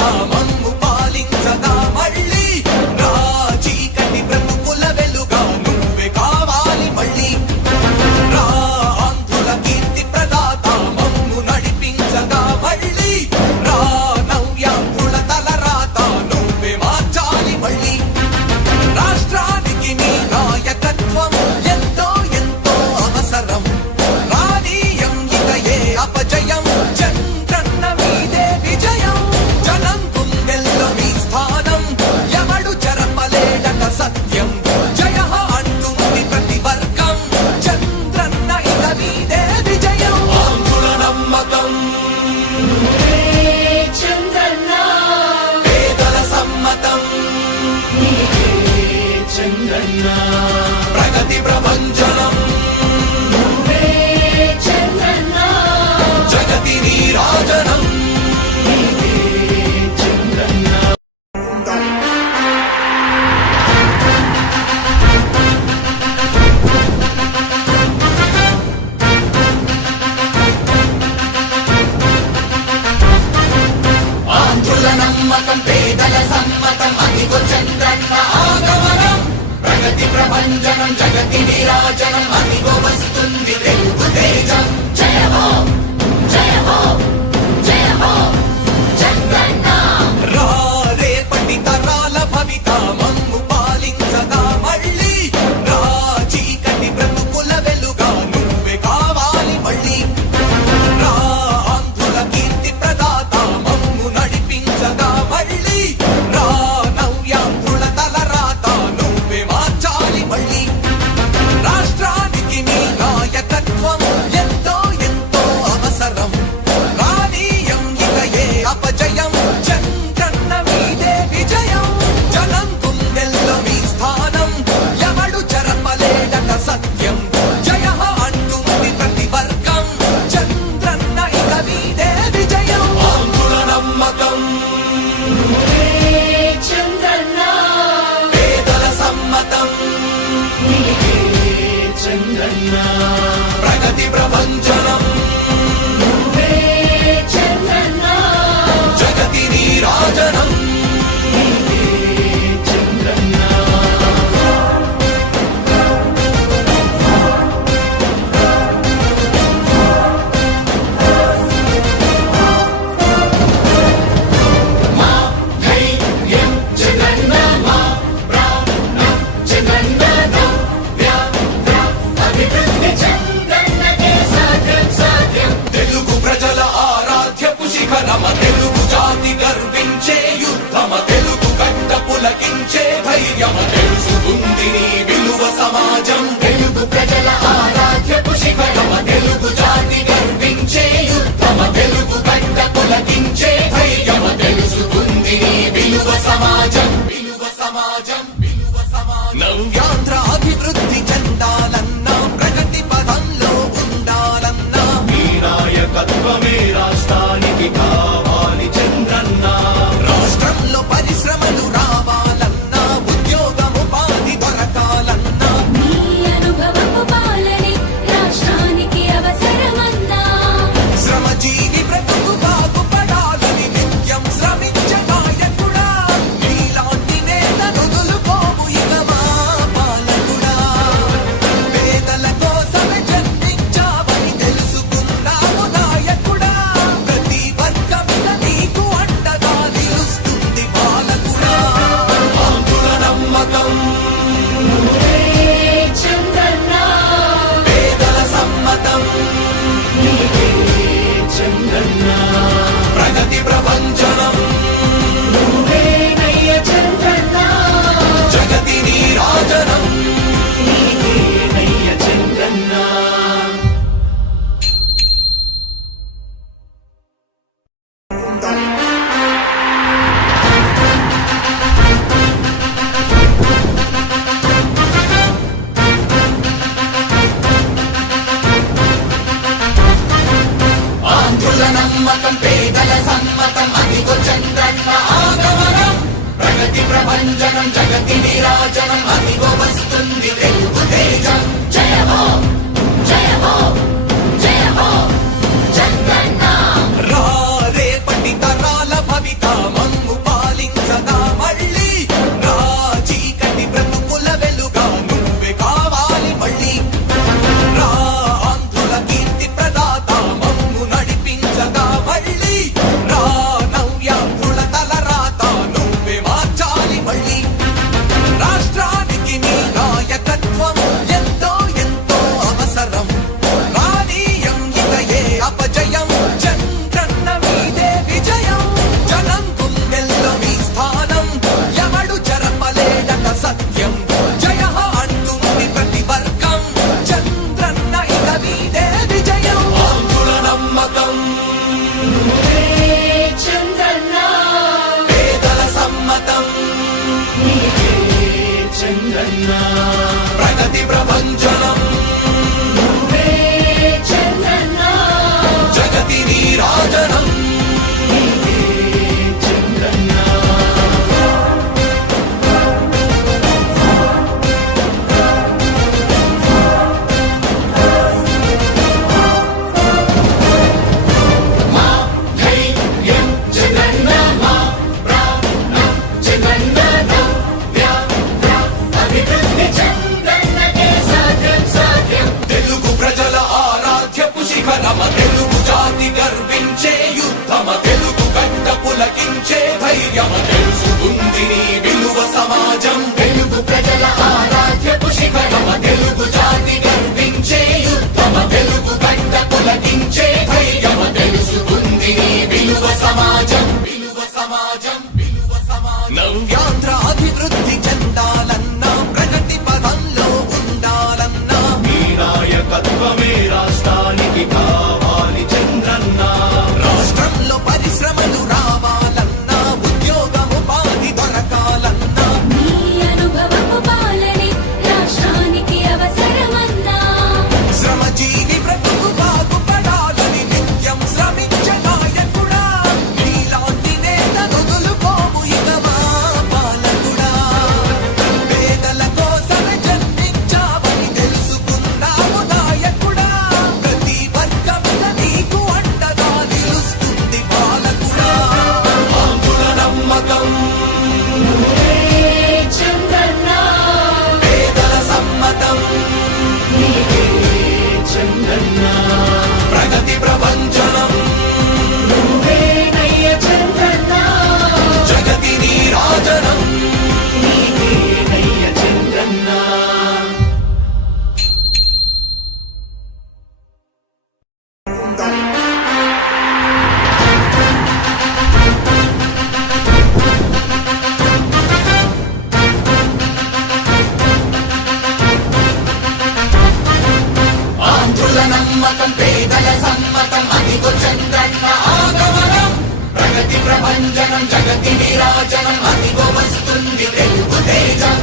భవిత మమ్ము పాలించగా మళ్ళీ రా చీకటి బ్రతుకుల వెలుగా నువ్వే కావాలి మళ్ళీ రా ఆంధ్రుల కీర్తి ప్రదాత మమ్ము నడిపించగా మళ్ళీ రా నవ్యాంధ్రుల తలరాత నువ్వే మార్చాలి మళ్ళీ రాష్ట్రానికి నీ నాయకత్వం ఎంతో ఎంతో అవసరం రానీయం ఇక ఏ అపజయం చంద్రన్న మీదే విజయం జనం గుండెల్లో మీ స్థానం ఎవడు చెరపలేడట సత్యం జయ అంటుంది ప్రతి వర్గం చంద్రన్న ఇక మీదే విజయం ఆంధ్రుల నమ్మకం చంద్రన్న పేదల సమ్మతం చంద్రన్న ప్రగతి ప్రభంజనం చంద్రన్న జగతి నీరాజనం చంద్రన్న ఆంధ్రుల నమ్మకం పేదల సమ్మతం అదిగో చంద్రన్న ఆగమనం ప్రగతి ప్రభంజనం జగతి నీరాజనం అదిగో వస్తుంది తెలుగు తేజం జయ హో జయ హో జయ హో చంద్రన్న రా రేపటి తరాల భవిత మమ్ము పాలించగా మళ్ళీ రా చీకటి బ్రతుకుల వెలుగా నువ్వే కావాలి మళ్ళీ రా ఆంధ్రుల కీర్తి ప్రదాత మమ్ము నడిపించగా మళ్ళీ రా నవ్యాంధ్రుల తలరాత నువ్వే మార్చాలి మళ్ళీ రాష్ట్రానికి నీ నాయకత్వం ఎంతో ఎంతో అవసరం రానీయం ఇక ఏ అపజయం చంద్రన్న మీదే విజయం జనం గుండెల్లో మీ స్థానం ఎవడు చెరపలేడట సత్యం జయ అంటుంది ప్రతి వర్గం చంద్రన్న ఇక మీదే విజయం ఆంధ్రుల నమ్మకం చంద్రన్న పేదల సమ్మతం చంద్రన్న ప్రగతి ప్రభంజనం చంద్రన్న జగతి నీరాజనం చంద్రన్న మా ధైర్యం చంద్రన్న మా ప్రాణం చంద్రన్న నవ్య అభివృద్ధి చంద్రన్నకే సాధ్యం సాధ్యం తెలుగు ప్రజల ఆరాధ్యపు శిఖరమ తెలుగు జాతి గర్వించే యుద్ధమ తెలుగు గడ్డ పులకించే ధైర్యమ తెలుసుకుంది నీ విలువ సమాజం తెలుగు ప్రజల ఆరాధ్యపు శిఖరమ తెలుగు జాతి గర్వించే యుద్ధమ తెలుగు గడ్డ పులకించే ధైర్యమ తెలుసుకుంది నీ విలువ సమాజం విలువ సమాజం విలువ సమాజం నవ్యాంధ్ర అభివృద్ధి చెందాలన్నా ప్రగతి పదంలో ఉండాలన్నా నీ నాయకత్వమే రాష్ట్రానికి కావాలి చంద్రన్న రాష్ట్రంలో పరిశ్రమలు రావాలన్నా ఉద్యోగం ఉపాధి దొరకాలన్నా నీ అనుభవపు పాలనే రాష్ట్రానికి అవసరమన్నా శ్రమజీవి బ్రతుకు బాగుపడాలని నిత్యం శ్రమించే నాయకుడా నీలాంటి నేత నుదులుకోవు ఇక మా పాలకుడా పేదల కోసమే జన్మించావని తెలుసుకున్నావు నాయకుడా ప్రతి వర్గమిక నీకు అండగా నిలుస్తుంది పాలకుడా ఆంధ్రుల నమ్మకం చంద్రన్న పేదల సమ్మతం చంద్రన్న ప్రగతి ప్రభంజనం నువ్వేనయ్య చంద్రన్న జగతి నీరాజనం నీకేనయ్య చంద్రన్న ఆంధ్రుల నమ్మకం పేదల సమ్మతం అదిగో చంద్రన్న ఆగమనం ప్రగతి ప్రభంజనం జగతి నీరాజనం అదిగో వస్తుంది తెలుగు తేజం జయ హో జయ హో జయ హో చంద్రన్న రా రేపటి తరాల భవిత చంద్రన్న ప్రగతి ప్రభంజనం నువ్వే చంద్రన్న జగతి నీరాజనం చంద్రన్న మా ధైర్యం చంద్రన్న మా ప్రాణం చంద్రన్న నవ్య అభివృద్ధి చంద్రన్నకే సాధ్యం సాధ్యం తెలుగు ప్రజల ఆరాధ్యపు శిఖరమ తెలుగు జాతి గర్వించే యుద్ధమ తెలుగు గడ్డ పులకించే ధైర్యమ తెలుసుకుంది నీ విలువ సమాజం తెలుగు ప్రజల ఆరాధ్యపు శిఖరమ తెలుగు జాతి గర్వించే యుద్ధమ తెలుగు గడ్డ పులకించే ధైర్యమ తెలుసుకుంది నీ విలువ సమాజం విలువ సమాజం విలువ సమాజం నవ్యాంధ్ర అభివృద్ధి చెందాలన్నా ప్రగతి పదంలో ఉండాలన్నా నీ నాయకత్వమే రాష్ట్రానికి కావాలి చంద్రన్న రాష్ట్రంలో పరిశ్రమలు రావాలన్నా ఉద్యోగముపాధి దొరకాలన్నా నీ అనుభవపు పాలనే రాష్ట్రానికి అవసరమన్నా శ్రమజీవి బ్రతుకు బాగుపడాలని నిత్యం శ్రమించే నాయకుడా నీలాంటి నేత వదులుకోము ఇక మా పాలకుడా పేదల కోసమే జన్మించావని తెలుసుకున్నావు నాయకుడా ప్రతి వర్గమున నీకు అండగా నిలుస్తుంది పాలకుడా ఆంధ్రుల నమ్మకం నువ్వే చంద్రన్న పేదల సమ్మతం నీవే చంద్రన్న ప్రగతి ప్రభంజనం నువ్వే నయ్య చంద్రన్న జగతి నీరాజనం నయ్య చంద్రన్న ఆంధ్రుల నమ్మకం పేదల సమ్మతం అదిగో చంద్రన్న ఆగమనం ప్రగతి ప్రభంజనం జగతి విరాజనం అదిగో వస్తుంది తెలుగు తేజం